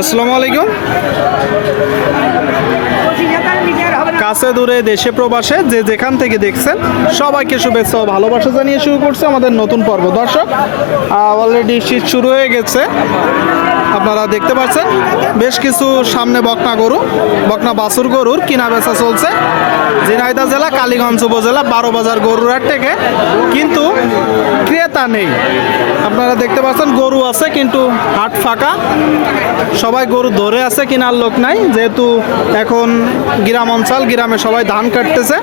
আসসালামু আলাইকুম। কাছে দূরে দেশে প্রবাসে যে যেখান থেকে দেখছেন সবাইকে শুভেচ্ছা ও ভালোবাসা জানিয়ে শুরু করছে আমাদের নতুন পর্ব। দর্শক, অলরেডি শীত শুরু হয়ে গেছে, আপনারা দেখতে পাচ্ছেন বেশ কিছু সামনে বকনা গরু, বকনা বাছুর গরুর কিনা বেচা চলছে ঝিনাইদহ জেলা কালীগঞ্জ উপজেলা 12 বাজার গরুর হাট থেকে। কিন্তু ক্রেতা নেই, আপনারা দেখতে পাচ্ছেন গরু আছে কিন্তু হাট ফাঁকা, সবাই গরু ধরে আছে, কেনার লোক নাই। যেহেতু এখন গ্রাম অঞ্চল, গ্রামে সবাই ধান কাটতেছে,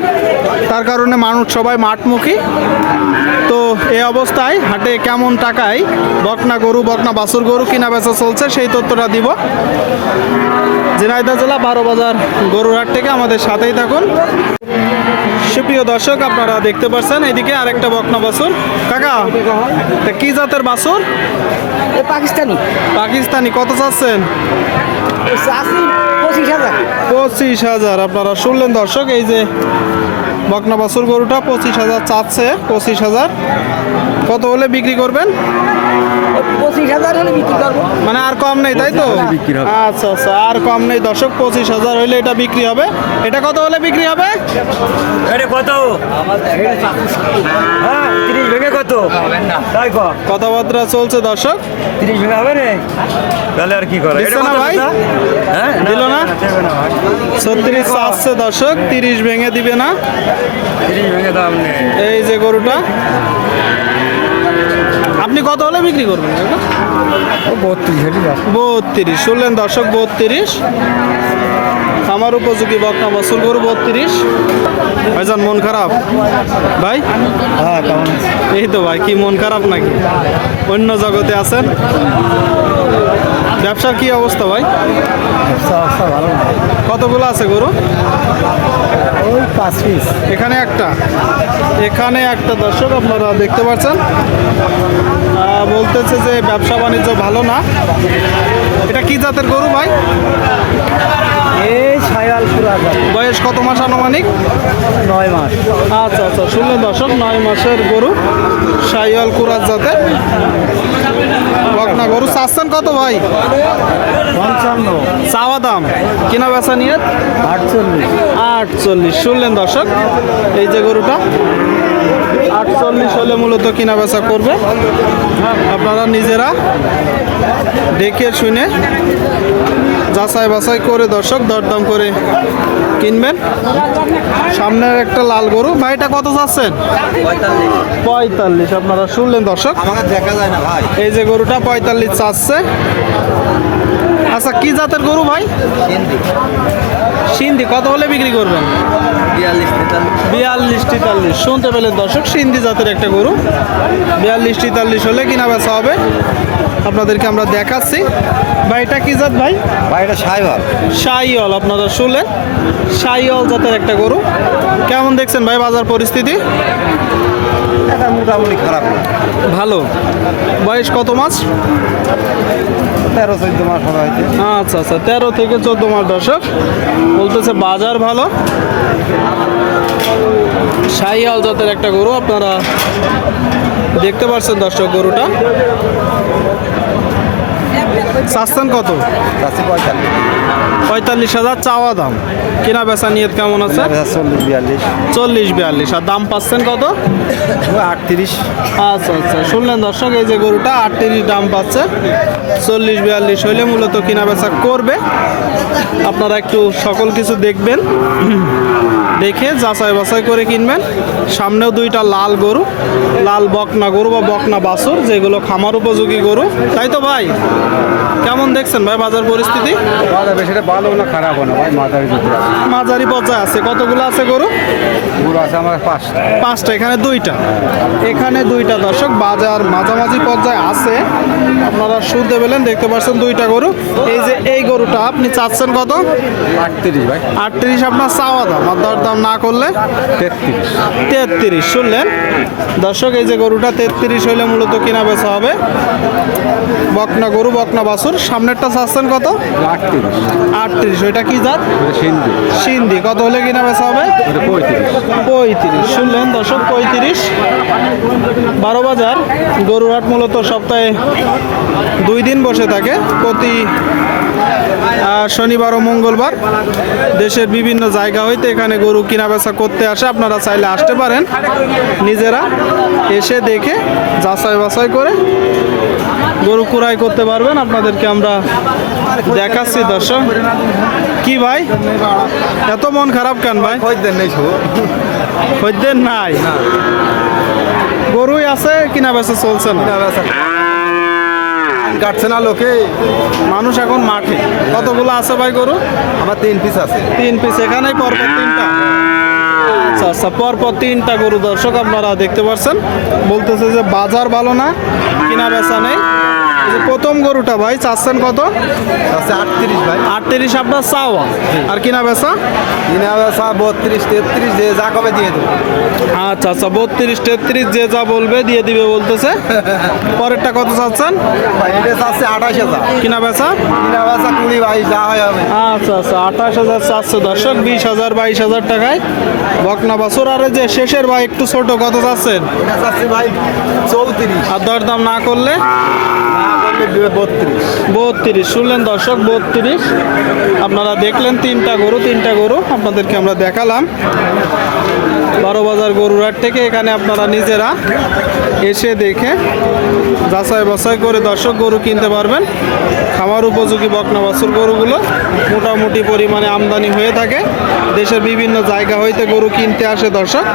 তার কারণে মানুষ সবাই মাঠমুখী। তো এই অবস্থায় হাটে কেমন টাকায় বকনা গরু, বকনা বাছুর গরু কিনা বেচা চলছে সেই তথ্যটা দিব। ঝিনাইদহ জেলা 12 বাজার গরুর হাট থেকে আমাদের সাথেই থাকুন। সুপ্রিয় দর্শক, আপনারা দেখতে পাচ্ছেন এদিকে আরেকটা বকনা বাছুর। কাকা, এটা কি জাতের বাছুর? পাকিস্তানি। পাকিস্তানি। কত চাচ্ছেন? 25,000। 25,000। আপনারা শুনলেন দর্শক, এই যে বকনা বাছুর গরুটা 25,000 চাচ্ছে। 25,000 কত হলে বিক্রি করবেন? 25,000 হলে বিক্রি করবো। মানে আর কম নেই, তাই তো? আচ্ছা আচ্ছা, আর কম নেই দর্শক, 25,000 হইলে এটা বিক্রি হবে। এটা কত হলে বিক্রি হবে? এটা কত? হ্যাঁ 30 ভেঙে কত? তাই কথাবার্তা চলছে দর্শক। 30 ভেঙে হবে রে, তাহলে আর কি করে? দিচ্ছে না ভাই? হ্যাঁ দিল না? দেবে না ভাই। 36 চাচ্ছে দর্শক, 30 ভেঙে দিবে না। 30 ভেঙে দাম নেই। এই যে গরুটা আপনি কত হলে বিক্রি করবেন? 32। শুনলেন দর্শক, 32 খামার উপযোগী বকনা বাছুর গরু 32। ভাইজান মন খারাপ ভাই? হ্যাঁ কেমন? এই তো ভাই, কি মন খারাপ নাকি? অন্য জগতে আছেন? ব্যবসার কি অবস্থা ভাই? ভালো না। কতগুলো আছে গরু? ওই 5 পিস। এখানে একটা দর্শক আপনারা দেখতে পাচ্ছেন, বলতেছে যে ব্যবসা বাণিজ্য ভালো না। এটা কি জাতের গরু ভাই? এই ছায়ালপুর আজাদ। বয়স কত মাস আনুমানিক? 9 মাস। আচ্ছা আচ্ছা, শুনলেন দর্শক, 9 মাসের গরু, শাহিওয়াল কুরাজ জাতের বকনা গরু। চাচ্ছেন কত ভাই? 55। চাওয়া দাম, কিনা বেচা নিয়ে 48। শুনলেন দর্শক, এই যে গরুটা 48 হলে মূলত কিনা বেচা করবে। আপনারা নিজেরা দেখে শুনে যাচাই বাছাই করে দর্শক দরদাম করে কিনবেন। সামনের একটা লাল গরু ভাই, এটা কত চাচ্ছেন? 45। আপনারা শুনলেন দর্শক, আমাকে দেখা যায় না ভাই। এই যে গরুটা 45 চাচ্ছে। আচ্ছা, কি জাতের গরু ভাই? সিন্ধি। কত হলে বিক্রি করবেন? 42-43। শুনতে পেলেন দর্শক, সিন্ধি জাতের একটা গরু 42-43 হলে কিনা বেচা হবে। আপনাদেরকে আমরা দেখাচ্ছি। ভাই এটা কি জাত ভাই? ভাই এটা শাহিওয়াল। শাহিওয়াল। আপনারা শুনলেন, শাহিওয়াল জাতের একটা গরু। কেমন দেখছেন ভাই বাজার পরিস্থিতি? এটা মোটামুটি খারাপ না, ভালো। বয়স কত মাস? 13-14 মাস হবে হয়তো। আচ্ছা আচ্ছা, 13 থেকে 14 মাস দর্শক। বলতেছে বাজার ভালো। শাহিওয়াল জাতের একটা গরু আপনারা দেখতে পাচ্ছেন দর্শক। গরুটা চাচ্ছেন কত? 45,000 চাওয়া দাম। কিনা বেচা নিয়ত কেমন আছে? 40-42। আর দাম পাচ্ছেন কত? 38। আচ্ছা আচ্ছা, শুনলেন দর্শক, এই যে গরুটা 38 দাম পাচ্ছে। 40-42 হইলে মূলত কিনা বেচা করবে। আপনারা একটু সকল কিছু দেখবেন, দেখে যাচাই বাছাই করে কিনবেন। সামনেও দুইটা লাল গরু, লাল বকনা গরু বা বকনা বাছুর, যেগুলো খামার উপযোগী গরু, তাই তো ভাই? কেমন দেখছেন ভাই বাজার পরিস্থিতি? বাজার বেশি ভালো না খারাপ না ভাই, মাঝারি পর্যায়ে আছে। কতগুলো আছে গরু? গরু আছে আমার 5টা। এখানে দুইটা দর্শক, বাজার মাঝামাঝি পর্যায়ে আছে। আপনারা শুনতে পেলেন, দেখতে পাচ্ছেন দুইটা গরু। এই যে এই গরুটা আপনি চাচ্ছেন কত? 38 ভাই। 38 আপনার চাওয়া দাম, আর দরদাম না করলে 33। শুনলেন দর্শক, এই যে গরুটা 33 হইলে মূলত কিনা বেচা হবে। বকনা গরু, বকনা বাছুর। সামনেরটা চাচ্ছেন কত? 38। ওইটা কি জাত? সিন্ধি। কত হলে কিনা বেচা হবে? 35। শুনলেন দর্শক, 35। 12 বাজার গরুর হাট মূলত সপ্তাহে 2 দিন বসে থাকে। প্রতি শনিবার ও মঙ্গলবার দেশের বিভিন্ন জায়গা হইতে এখানে গরু কিনা বেচা করতে আসে। আপনারা চাইলে আসতে পারেন, নিজেরা এসে দেখে যাচাই বাছাই করে গরু কুড়াই করতে পারবেন। আপনাদেরকে আমরা দেখাচ্ছি দর্শক। কি ভাই, এত মন খারাপ কেন ভাই? খদ্দের নেই শুভ খদ্দের নাই, গরুই আছে, কিনা বেচা চলছে না। কাটছে না লোকে, মানুষ এখন মাঠে। কতগুলো আছে ভাই গরু? আমার 3 পিস আছে। 3 পিস, এখানেই পরপর 3টা। আচ্ছা আচ্ছা, পরপর 3টা গরু দর্শক আপনারা দেখতে পাচ্ছেন। বলতেছে যে বাজার ভালো না, কিনা বেচা নেই। এই যে প্রথম গরুটা ভাই চাচ্ছেন কত? আছে 38 ভাই। 38 আপনার চাওয়া, আর কিনা বেচা? কিনা বেচা 32 33 যে যা কবে দিয়ে দেবো। আচ্ছা আচ্ছা, 32 33 যে যা বলবে দিয়ে দিবে বলতেছে। পরেরটা কত চাচ্ছেন? ভাই এটা আছে 28,000। কিনা বেচা? কিনা বেচা 20 ভাই যা হয় হবে। আচ্ছা আচ্ছা, 28,000 চাচ্ছে দর্শক, 20,000 22,000 টাকায় বকনা বাছুর। আর এই যে শেষের ভাই একটু ছোট, কত চাচ্ছেন? এটা আছে ভাই 34। আর দরদাম না করলে? না করলে দিবে 32। 32 শুনলেন দর্শক, 32। আপনারা দেখলেন 3টা গরু আপনাদেরকে আমরা দেখালাম। 12 বাজার গরুরহাট থেকে এখানে আপনারা নিজেরা এসে দেখে যাচাই বাছাই করে দর্শক গরু কিনতে পারবেন। খামার উপযোগী বকনা বাছুর গরুগুলো মোটামুটি পরিমাণে আমদানি হয়ে থাকে। দেশের বিভিন্ন জায়গা হইতে গরু কিনতে আসে দর্শক।